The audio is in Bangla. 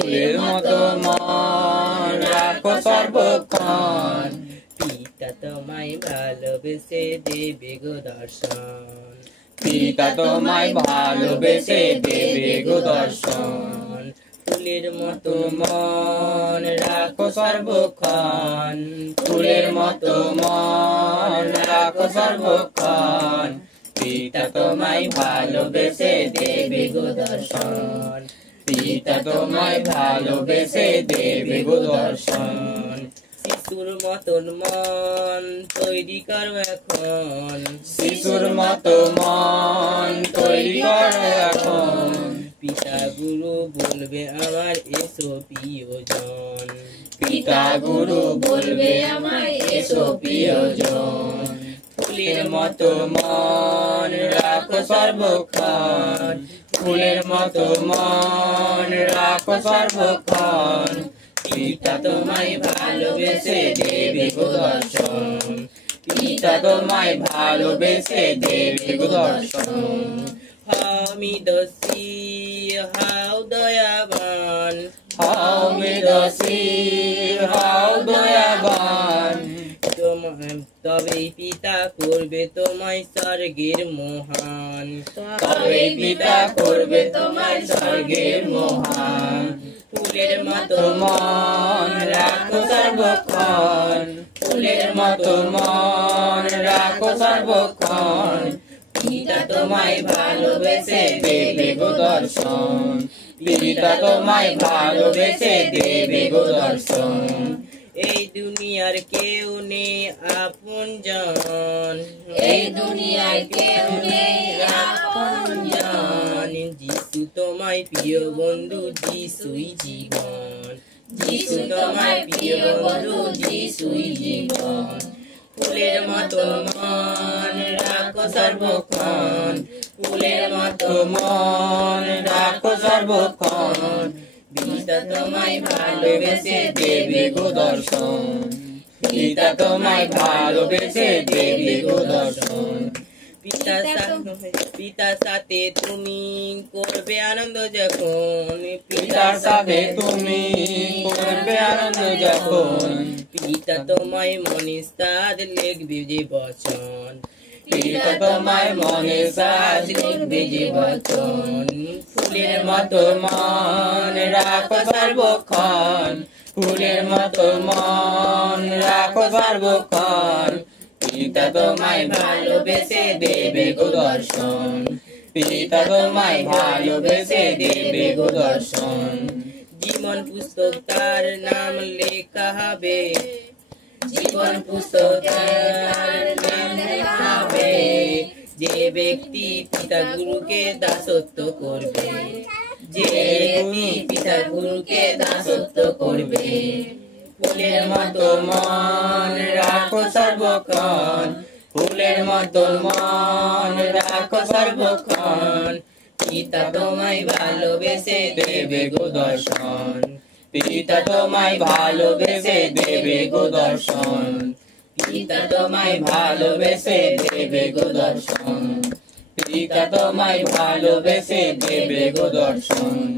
ফুলের মতো মন রাখো সর্বক্ষণ। পিতা তোমায় ভালোবেসে দেবে গো দর্শন, পিতা তোমায় ভালোবেসে দেবে গো দর্শন। ফুলের মতো মন রাখো সর্বক্ষণ, ফুলের মতো মন রাখো সর্বক্ষণ। পিতা তোমায় ভালোবেসে দেবে গো দর্শন, পিতা তোমায় ভালোবেসে দেবে গো দর্শন। শিশুর মতন মন তৈরি করো এখন, শিশুর মতো মন তৈরি করো এখন। পিতা গুরু বলবে আমার এসো প্রিয়জন, পিতা গুরু বলবে আমায় এসো প্রিয়জন। ফুলের মতো মন রাখো সর্বক্ষণ, ফুলের মতো মন রাখো সর্বক্ষণ। পিতা তোমায় ভালোবেসে দেবে গো দর্শন, পিতা তোমায় ভালোবেসে দেবে গো দর্শন। আমি দোষী হাও দয়াবান, হাও মেদসী হাও দয়াবান। তবেই পিতা করবে তোমায় স্বর্গের মহান, তবে পিতা করবে তোমায় স্বর্গের মহান। ফুলের মতো মন রাখো সর্বক্ষণ, ফুলের মতো মন রাখো সর্বক্ষণ। পিতা তোমায় ভালোবেসে দেবে গো দর্শন, পিতা তোমায় ভালোবেসে দেবে গো দর্শন। এই দুনিয়ার কেউ নেই আপনজন, এই দুনিয়ায় কেউ নেই আপনজন। যিশু তোমায় প্রিয় বন্ধু, যিশুই জীবন, যিশু তোমায় প্রিয় বন্ধু, যিশুই জীবন। ফুলের মতো মন রাখো সর্বক্ষণ, ফুলের মতো মন রাখো সর্বক্ষণ। পিতা তোমায় ভালোবেসে দেবে গো দর্শন, পিতা তোমায় ভালোবেসে দেবে গো দর্শন। পিতার সাথে তুমি করবে আনন্দ যখন, পিতার সাথে তুমি করবে আনন্দ যখন। পিতা তোমায় মনে সাজ লিখবে যে বচন, পিতা তোমায় মনে সাজ লিখবে যে বচন। ফুলের মতো মন রাখো সর্বক্ষণ, ফুলের মতো মন রাখো সর্বক্ষণ। পিতা তোমায় ভালোবেসে দেবে গো দর্শন, পিতা তোমায় ভালোবেসে দেবে গো দর্শন। জীবন পুস্তক তার নাম লেখা হবে, জীবন পুস্তক তার নাম লেখা হবে। যে ব্যক্তি পিতা গুরুকে দাসত্ব করবে, যে ব্যক্তি পিতা গুরুকে দাসত্ব করবে। ফুলের মতো মন রাখো সর্বক্ষণ, ফুলের মতো মন রাখো সর্বক্ষণ। পিতা তোমায় ভালোবেসে দেবে গো দর্শন, পিতা তোমায় ভালোবেসে দেবে গো দর্শন। পিতা তোমায় ভালোবেসে দেবে গো দর্শন, পিতা তোমায় ভালোবেসে দেবে গো দর্শন।